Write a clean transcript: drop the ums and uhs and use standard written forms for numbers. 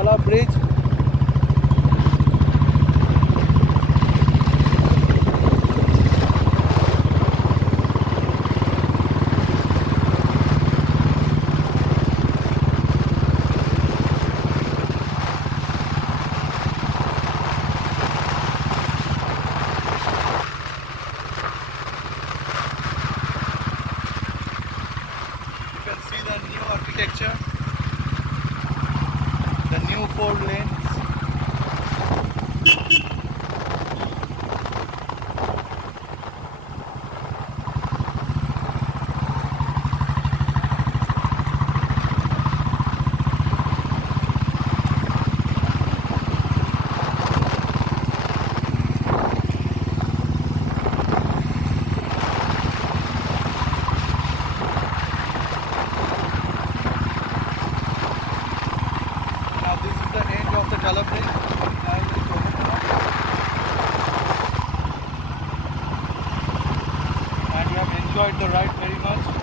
Chala Bridge. You can see the new architecture, the new 4 lanes. Now this is the end of the Chala Bridge. Now it is open now. And we have enjoyed the ride very much.